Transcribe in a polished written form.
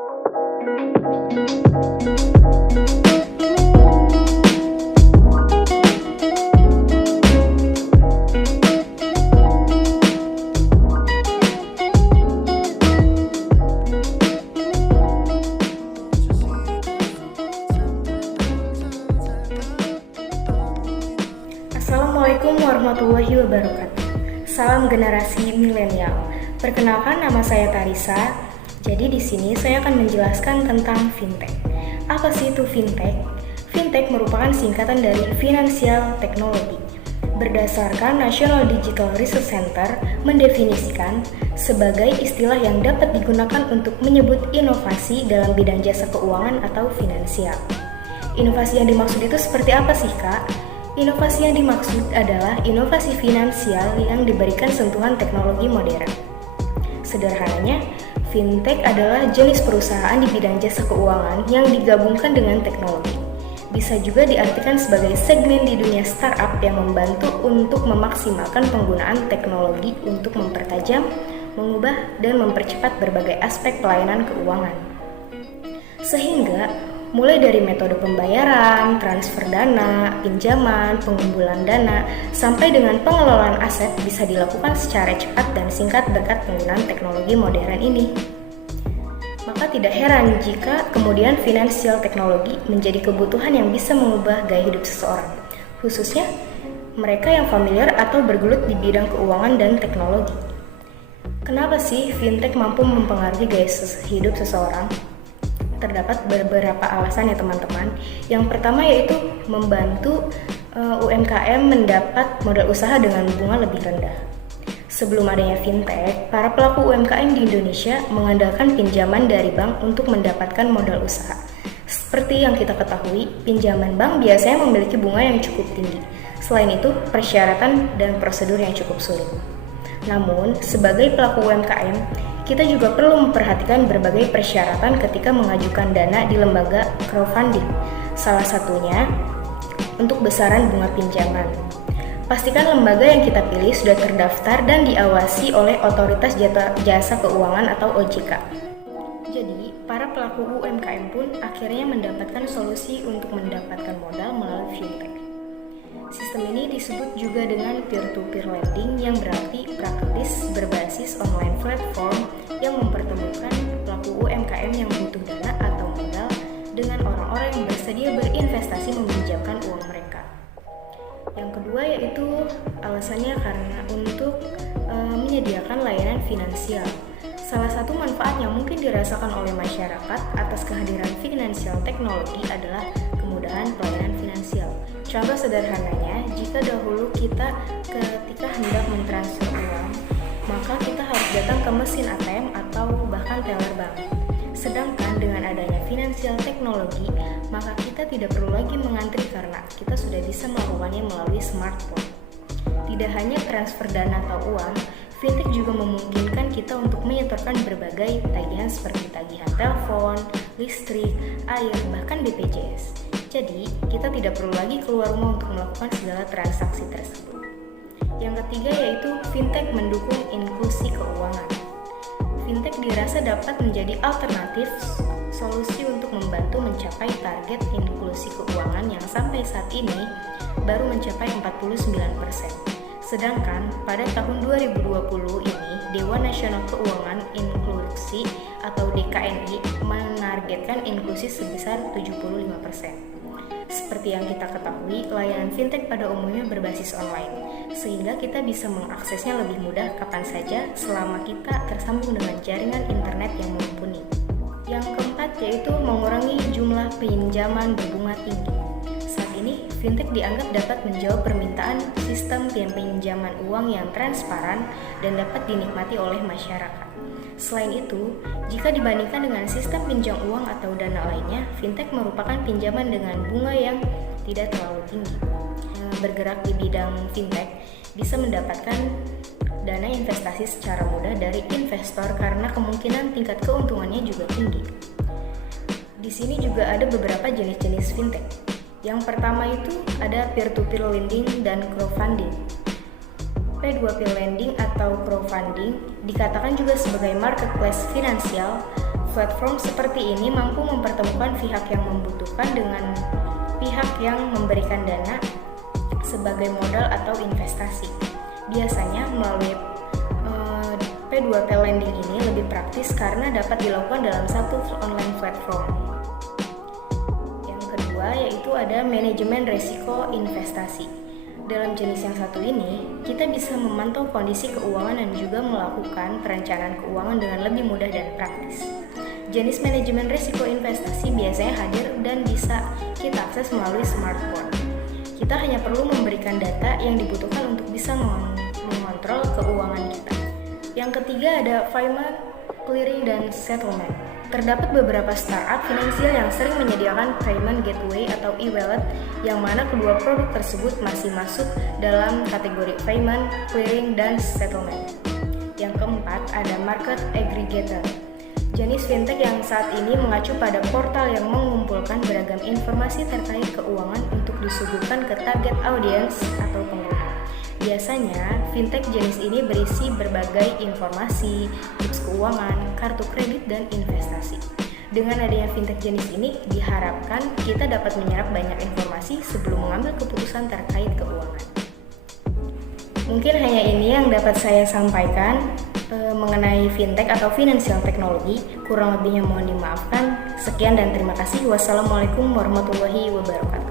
Assalamualaikum warahmatullahi wabarakatuh. Salam generasi milenial. Perkenalkan, nama saya Tarisa. Jadi di sini saya akan menjelaskan tentang fintech. Apa sih itu fintech? Fintech merupakan singkatan dari Financial Technology. Berdasarkan National Digital Research Center mendefinisikan sebagai istilah yang dapat digunakan untuk menyebut inovasi dalam bidang jasa keuangan atau finansial. Inovasi yang dimaksud itu seperti apa sih, Kak? Inovasi yang dimaksud adalah inovasi finansial yang diberikan sentuhan teknologi modern. Sederhananya, fintech adalah jenis perusahaan di bidang jasa keuangan yang digabungkan dengan teknologi. Bisa juga diartikan sebagai segmen di dunia startup yang membantu untuk memaksimalkan penggunaan teknologi untuk mempertajam, mengubah, dan mempercepat berbagai aspek pelayanan keuangan. Sehingga mulai dari metode pembayaran, transfer dana, pinjaman, pengumpulan dana, sampai dengan pengelolaan aset bisa dilakukan secara cepat dan singkat berkat penggunaan teknologi modern ini. Maka tidak heran jika kemudian financial technology menjadi kebutuhan yang bisa mengubah gaya hidup seseorang, khususnya mereka yang familiar atau bergelut di bidang keuangan dan teknologi. Kenapa sih fintech mampu mempengaruhi gaya hidup seseorang? Terdapat beberapa alasan ya teman-teman. Yang pertama yaitu membantu UMKM mendapat modal usaha dengan bunga lebih rendah. Sebelum adanya fintech, para pelaku UMKM di Indonesia mengandalkan pinjaman dari bank untuk mendapatkan modal usaha. Seperti yang kita ketahui, pinjaman bank biasanya memiliki bunga yang cukup tinggi. Selain itu, persyaratan dan prosedur yang cukup sulit. Namun, sebagai pelaku UMKM, kita juga perlu memperhatikan berbagai persyaratan ketika mengajukan dana di lembaga crowdfunding. Salah satunya untuk besaran bunga pinjaman. Pastikan lembaga yang kita pilih sudah terdaftar dan diawasi oleh Otoritas Jasa Keuangan atau OJK. Jadi, para pelaku UMKM pun akhirnya mendapatkan solusi untuk mendapatkan modal melalui fintech. Sistem ini disebut juga dengan peer-to-peer lending yang berarti praktis berbasis online platform yang mempertemukan pelaku UMKM yang butuh dana atau modal dengan orang-orang yang bersedia berinvestasi meminjamkan uang mereka. Yang kedua yaitu alasannya karena untuk menyediakan layanan finansial. Salah satu manfaat yang mungkin dirasakan oleh masyarakat atas kehadiran financial technology adalah kemudahan pelayanan finansial. Contoh sederhananya, jika dahulu kita ketika hendak mentransfer uang, maka kita harus datang ke mesin ATM atau bahkan teller bank. Sedangkan dengan adanya financial technology, maka kita tidak perlu lagi mengantri karena kita sudah bisa melakukannya melalui smartphone. Tidak hanya transfer dana atau uang, fintech juga memungkinkan kita untuk menyetorkan berbagai tagihan seperti tagihan telepon, listrik, air, bahkan BPJS. Jadi, kita tidak perlu lagi keluar rumah untuk melakukan segala transaksi tersebut. Yang ketiga yaitu fintech mendukung inklusi keuangan. Fintech dirasa dapat menjadi alternatif solusi untuk membantu mencapai target inklusi keuangan yang sampai saat ini baru mencapai 49%. Sedangkan pada tahun 2020 ini, Dewan Nasional Keuangan Inklusi atau DKNI menargetkan inklusi sebesar 75%. Seperti yang kita ketahui, layanan fintech pada umumnya berbasis online, sehingga kita bisa mengaksesnya lebih mudah kapan saja selama kita tersambung dengan jaringan internet yang mumpuni. Yang keempat yaitu mengurangi jumlah pinjaman berbunga tinggi. Saat ini, fintech dianggap dapat menjawab permintaan sistem pinjaman uang yang transparan dan dapat dinikmati oleh masyarakat. Selain itu, jika dibandingkan dengan sistem pinjam uang atau dana lainnya, fintech merupakan pinjaman dengan bunga yang tidak terlalu tinggi. Bergerak di bidang fintech bisa mendapatkan dana investasi secara mudah dari investor karena kemungkinan tingkat keuntungannya juga tinggi. Di sini juga ada beberapa jenis-jenis fintech. Yang pertama itu ada peer-to-peer lending dan crowdfunding. P2P lending atau crowdfunding dikatakan juga sebagai marketplace finansial. Platform seperti ini mampu mempertemukan pihak yang membutuhkan dengan pihak yang memberikan dana sebagai modal atau investasi. Biasanya melalui P2P lending ini lebih praktis karena dapat dilakukan dalam satu online platform. Yang kedua yaitu ada manajemen risiko investasi. Dalam jenis yang satu ini, kita bisa memantau kondisi keuangan dan juga melakukan perencanaan keuangan dengan lebih mudah dan praktis. Jenis manajemen risiko investasi biasanya hadir dan bisa kita akses melalui smartphone. Kita hanya perlu memberikan data yang dibutuhkan untuk bisa mengontrol keuangan kita. Yang ketiga ada payment, clearing, dan settlement. Terdapat beberapa startup finansial yang sering menyediakan payment gateway atau e-wallet yang mana kedua produk tersebut masih masuk dalam kategori payment, clearing, dan settlement. Yang keempat ada market aggregator. Jenis fintech yang saat ini mengacu pada portal yang mengumpulkan beragam informasi terkait keuangan untuk disuguhkan ke target audience atau pengguna. Biasanya, fintech jenis ini berisi berbagai informasi, tips keuangan, kartu kredit, dan investasi. Dengan adanya fintech jenis ini, diharapkan kita dapat menyerap banyak informasi sebelum mengambil keputusan terkait keuangan. Mungkin hanya ini yang dapat saya sampaikan mengenai fintech atau financial technology. Kurang lebihnya mohon dimaafkan. Sekian dan terima kasih. Wassalamualaikum warahmatullahi wabarakatuh.